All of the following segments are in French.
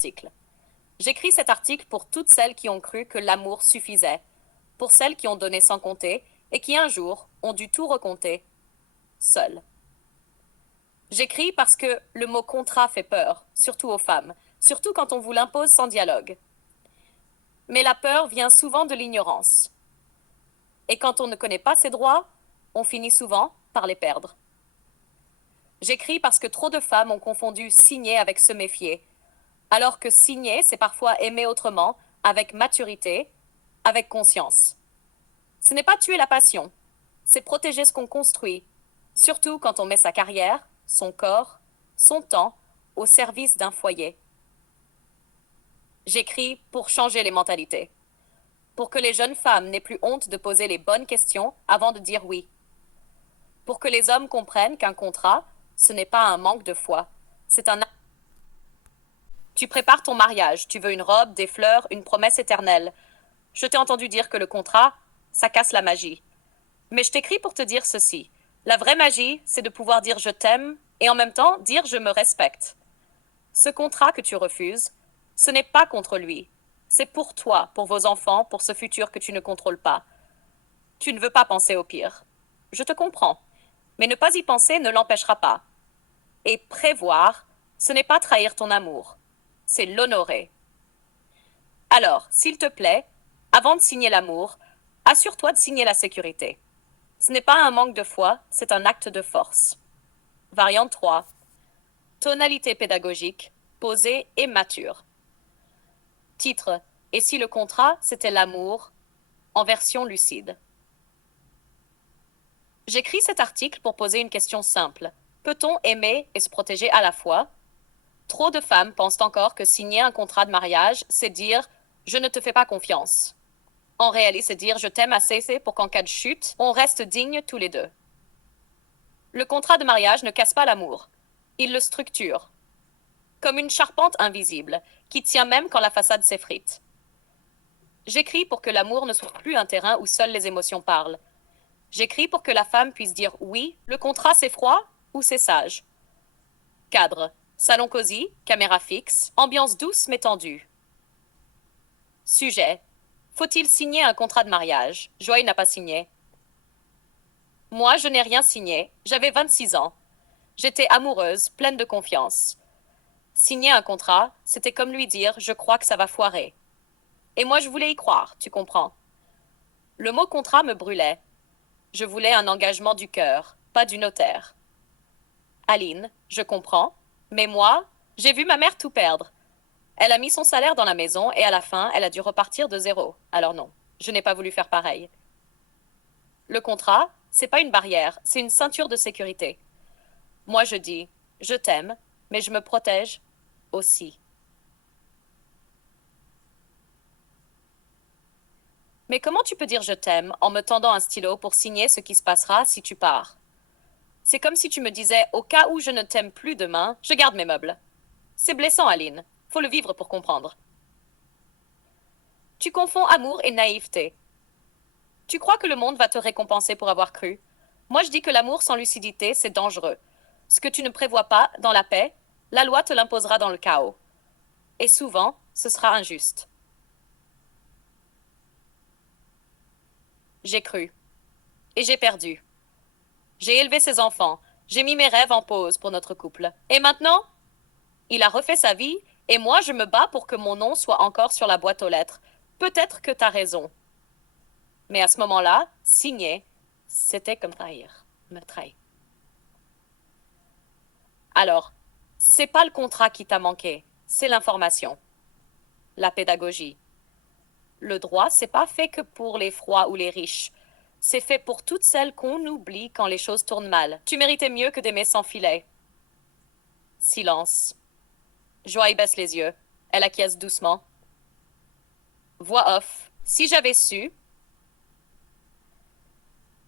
article. J'écris cet article pour toutes celles qui ont cru que l'amour suffisait, pour celles qui ont donné sans compter et qui un jour ont dû tout recompter, seules. J'écris parce que le mot contrat fait peur, surtout aux femmes, surtout quand on vous l'impose sans dialogue. Mais la peur vient souvent de l'ignorance. Et quand on ne connaît pas ses droits, on finit souvent par les perdre. J'écris parce que trop de femmes ont confondu signer avec se méfier, alors que signer, c'est parfois aimer autrement, avec maturité, avec conscience. Ce n'est pas tuer la passion, c'est protéger ce qu'on construit, surtout quand on met sa carrière, son corps, son temps au service d'un foyer. J'écris pour changer les mentalités, pour que les jeunes femmes n'aient plus honte de poser les bonnes questions avant de dire oui, pour que les hommes comprennent qu'un contrat, ce n'est pas un manque de foi, c'est un... Tu prépares ton mariage, tu veux une robe, des fleurs, une promesse éternelle. Je t'ai entendu dire que le contrat, ça casse la magie. Mais je t'écris pour te dire ceci. La vraie magie, c'est de pouvoir dire je t'aime et en même temps dire je me respecte. Ce contrat que tu refuses, ce n'est pas contre lui. C'est pour toi, pour vos enfants, pour ce futur que tu ne contrôles pas. Tu ne veux pas penser au pire. Je te comprends. Mais ne pas y penser ne l'empêchera pas. Et prévoir, ce n'est pas trahir ton amour. C'est l'honorer. Alors, s'il te plaît, avant de signer l'amour, assure-toi de signer la sécurité. Ce n'est pas un manque de foi, c'est un acte de force. Variante 3. Tonalité pédagogique, posée et mature. Titre. Et si le contrat, c'était l'amour, en version lucide. J'écris cet article pour poser une question simple. Peut-on aimer et se protéger à la fois? Trop de femmes pensent encore que signer un contrat de mariage, c'est dire « je ne te fais pas confiance ». En réalité, c'est dire « je t'aime assez pour qu'en cas de chute, on reste dignes tous les deux ». Le contrat de mariage ne casse pas l'amour. Il le structure. Comme une charpente invisible, qui tient même quand la façade s'effrite. J'écris pour que l'amour ne soit plus un terrain où seules les émotions parlent. J'écris pour que la femme puisse dire oui, le contrat c'est froid ou c'est sage. Cadre. Salon cosy, caméra fixe, ambiance douce mais tendue. Sujet. Faut-il signer un contrat de mariage? Joy n'a pas signé. Moi, je n'ai rien signé. J'avais 26 ans. J'étais amoureuse, pleine de confiance. Signer un contrat, c'était comme lui dire « je crois que ça va foirer ». Et moi, je voulais y croire, tu comprends. Le mot contrat me brûlait. Je voulais un engagement du cœur, pas du notaire. Aline, je comprends. Mais moi, j'ai vu ma mère tout perdre. Elle a mis son salaire dans la maison et à la fin, elle a dû repartir de zéro. Alors non, je n'ai pas voulu faire pareil. Le contrat, c'est pas une barrière, c'est une ceinture de sécurité. Moi, je dis, je t'aime, mais je me protège aussi. Mais comment tu peux dire je t'aime en me tendant un stylo pour signer ce qui se passera si tu pars? C'est comme si tu me disais, au cas où je ne t'aime plus demain, je garde mes meubles. C'est blessant, Aline. Faut le vivre pour comprendre. Tu confonds amour et naïveté. Tu crois que le monde va te récompenser pour avoir cru? Moi, je dis que l'amour sans lucidité, c'est dangereux. Ce que tu ne prévois pas dans la paix, la loi te l'imposera dans le chaos. Et souvent, ce sera injuste. J'ai cru. Et j'ai perdu. J'ai élevé ses enfants. J'ai mis mes rêves en pause pour notre couple. Et maintenant, il a refait sa vie, et moi, je me bats pour que mon nom soit encore sur la boîte aux lettres. Peut-être que t'as raison. Mais à ce moment-là, signer, c'était comme trahir, me trahir. Alors, c'est pas le contrat qui t'a manqué, c'est l'information, la pédagogie. Le droit, c'est pas fait que pour les froids ou les riches. C'est fait pour toutes celles qu'on oublie quand les choses tournent mal. Tu méritais mieux que d'aimer sans filet. Silence. Joy baisse les yeux. Elle acquiesce doucement. Voix off. Si j'avais su.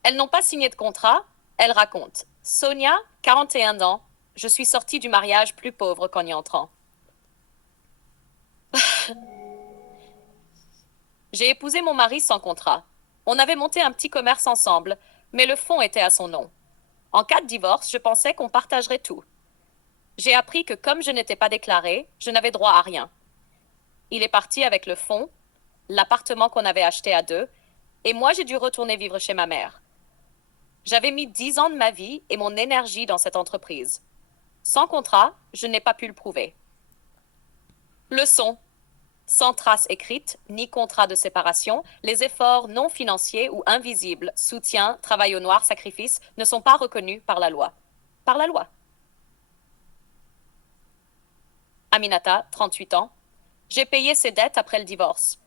Elles n'ont pas signé de contrat. Elle raconte. Sonia, 41 ans. Je suis sortie du mariage plus pauvre qu'en y entrant. J'ai épousé mon mari sans contrat. On avait monté un petit commerce ensemble, mais le fonds était à son nom. En cas de divorce, je pensais qu'on partagerait tout. J'ai appris que comme je n'étais pas déclarée, je n'avais droit à rien. Il est parti avec le fonds, l'appartement qu'on avait acheté à deux, et moi j'ai dû retourner vivre chez ma mère. J'avais mis 10 ans de ma vie et mon énergie dans cette entreprise. Sans contrat, je n'ai pas pu le prouver. Leçon. Sans trace écrite, ni contrat de séparation, les efforts non financiers ou invisibles, soutien, travail au noir, sacrifice, ne sont pas reconnus par la loi. Par la loi. Aminata, 38 ans. J'ai payé ses dettes après le divorce.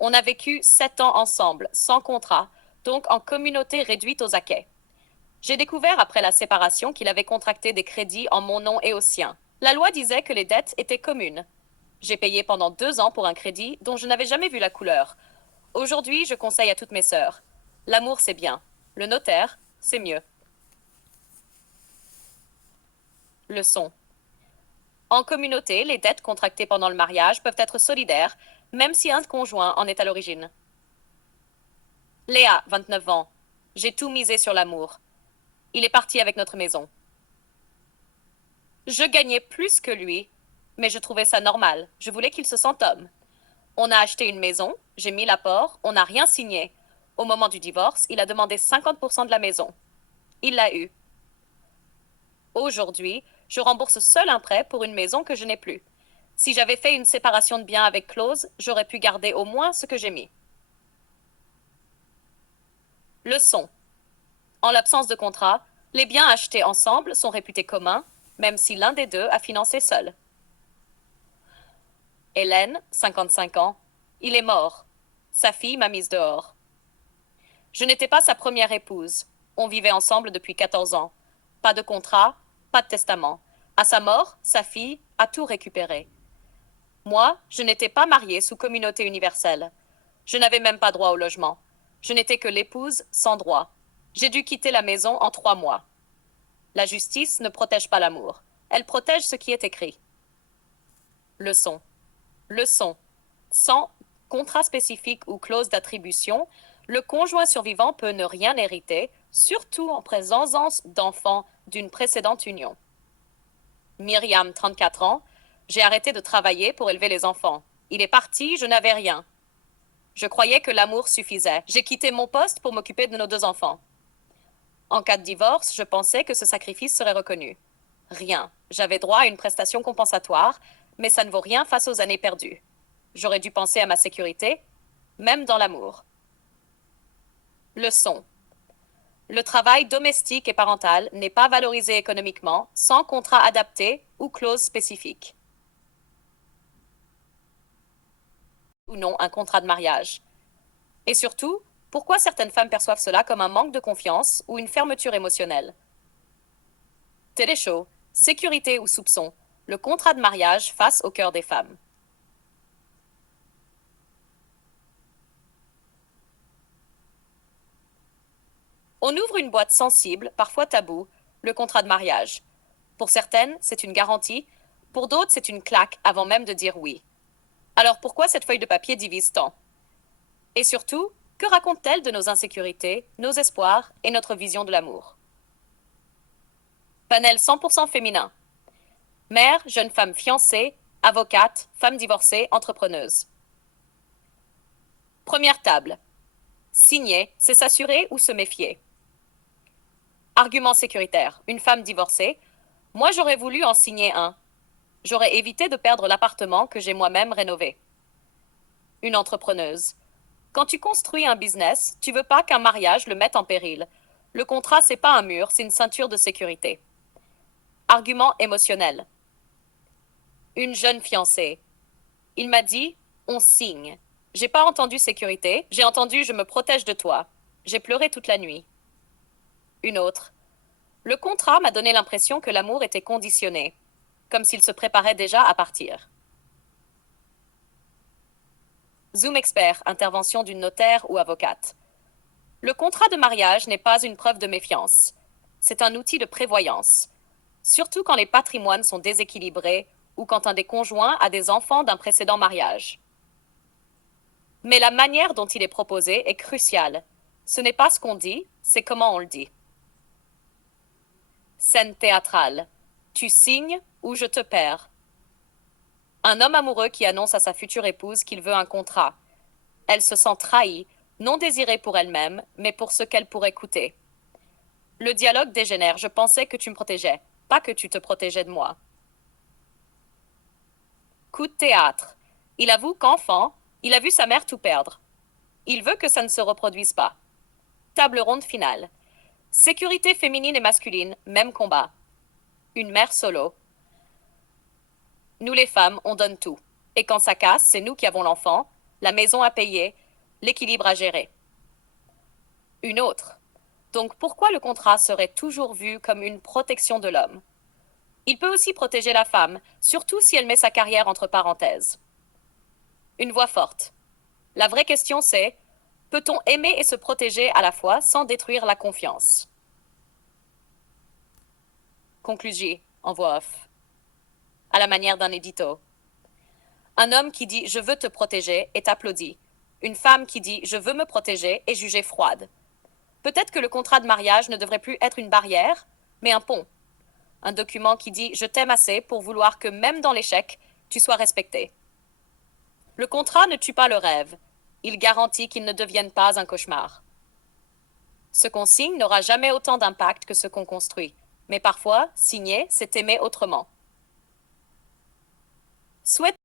On a vécu 7 ans ensemble, sans contrat, donc en communauté réduite aux acquêts. J'ai découvert après la séparation qu'il avait contracté des crédits en mon nom et au sien. La loi disait que les dettes étaient communes. J'ai payé pendant 2 ans pour un crédit dont je n'avais jamais vu la couleur. Aujourd'hui, je conseille à toutes mes sœurs. L'amour, c'est bien. Le notaire, c'est mieux. Leçon. En communauté, les dettes contractées pendant le mariage peuvent être solidaires, même si un conjoint en est à l'origine. Léa, 29 ans. J'ai tout misé sur l'amour. Il est parti avec notre maison. Je gagnais plus que lui, mais je trouvais ça normal. Je voulais qu'il se sente homme. On a acheté une maison, j'ai mis l'apport, on n'a rien signé. Au moment du divorce, il a demandé 50% de la maison. Il l'a eu. Aujourd'hui, je rembourse seul un prêt pour une maison que je n'ai plus. Si j'avais fait une séparation de biens avec clause, j'aurais pu garder au moins ce que j'ai mis. Leçon. En l'absence de contrat, les biens achetés ensemble sont réputés communs, même si l'un des deux a financé seul. Hélène, 55 ans. Il est mort. Sa fille m'a mise dehors. Je n'étais pas sa première épouse. On vivait ensemble depuis 14 ans. Pas de contrat, pas de testament. À sa mort, sa fille a tout récupéré. Moi, je n'étais pas mariée sous communauté universelle. Je n'avais même pas droit au logement. Je n'étais que l'épouse sans droit. J'ai dû quitter la maison en 3 mois. La justice ne protège pas l'amour. Elle protège ce qui est écrit. Leçon. Leçon. Sans contrat spécifique ou clause d'attribution, le conjoint survivant peut ne rien hériter, surtout en présence d'enfants d'une précédente union. Myriam, 34 ans. J'ai arrêté de travailler pour élever les enfants. Il est parti, je n'avais rien. Je croyais que l'amour suffisait. J'ai quitté mon poste pour m'occuper de nos 2 enfants. En cas de divorce, je pensais que ce sacrifice serait reconnu. Rien. J'avais droit à une prestation compensatoire, mais ça ne vaut rien face aux années perdues. J'aurais dû penser à ma sécurité, même dans l'amour. Leçon. Le travail domestique et parental n'est pas valorisé économiquement sans contrat adapté ou clause spécifique. Ou non un contrat de mariage. Et surtout, pourquoi certaines femmes perçoivent cela comme un manque de confiance ou une fermeture émotionnelle? Télé-show, sécurité ou soupçon, le contrat de mariage face au cœur des femmes. On ouvre une boîte sensible, parfois taboue, le contrat de mariage. Pour certaines, c'est une garantie, pour d'autres, c'est une claque avant même de dire oui. Alors pourquoi cette feuille de papier divise tant? Et surtout, que raconte-t-elle de nos insécurités, nos espoirs et notre vision de l'amour? Panel 100% féminin. Mère, jeune femme fiancée, avocate, femme divorcée, entrepreneuse. Première table. Signer, c'est s'assurer ou se méfier. Argument sécuritaire. Une femme divorcée. Moi, j'aurais voulu en signer un. J'aurais évité de perdre l'appartement que j'ai moi-même rénové. Une entrepreneuse. Quand tu construis un business, tu veux pas qu'un mariage le mette en péril. Le contrat, c'est pas un mur, c'est une ceinture de sécurité. Argument émotionnel. Une jeune fiancée. Il m'a dit, on signe. J'ai pas entendu sécurité, j'ai entendu je me protège de toi. J'ai pleuré toute la nuit. Une autre. Le contrat m'a donné l'impression que l'amour était conditionné, comme s'il se préparait déjà à partir. Zoom expert, intervention d'une notaire ou avocate. Le contrat de mariage n'est pas une preuve de méfiance. C'est un outil de prévoyance, surtout quand les patrimoines sont déséquilibrés ou quand un des conjoints a des enfants d'un précédent mariage. Mais la manière dont il est proposé est cruciale. Ce n'est pas ce qu'on dit, c'est comment on le dit. Scène théâtrale. Tu signes ou je te perds. Un homme amoureux qui annonce à sa future épouse qu'il veut un contrat. Elle se sent trahie, non désirée pour elle-même, mais pour ce qu'elle pourrait coûter. Le dialogue dégénère. Je pensais que tu me protégeais, pas que tu te protégeais de moi. Coup de théâtre. Il avoue qu'enfant, il a vu sa mère tout perdre. Il veut que ça ne se reproduise pas. Table ronde finale. Sécurité féminine et masculine, même combat. Une mère solo. Nous les femmes, on donne tout. Et quand ça casse, c'est nous qui avons l'enfant, la maison à payer, l'équilibre à gérer. Une autre. Donc pourquoi le contrat serait toujours vu comme une protection de l'homme? Il peut aussi protéger la femme, surtout si elle met sa carrière entre parenthèses. Une voix forte. La vraie question c'est, peut-on aimer et se protéger à la fois sans détruire la confiance? Conclusion, en voix off. À la manière d'un édito. Un homme qui dit je veux te protéger est applaudi. Une femme qui dit je veux me protéger est jugée froide. Peut-être que le contrat de mariage ne devrait plus être une barrière, mais un pont. Un document qui dit je t'aime assez pour vouloir que même dans l'échec, tu sois respecté. Le contrat ne tue pas le rêve. Il garantit qu'il ne devienne pas un cauchemar. Ce qu'on signe n'aura jamais autant d'impact que ce qu'on construit. Mais parfois, signer, c'est aimer autrement. Souhaite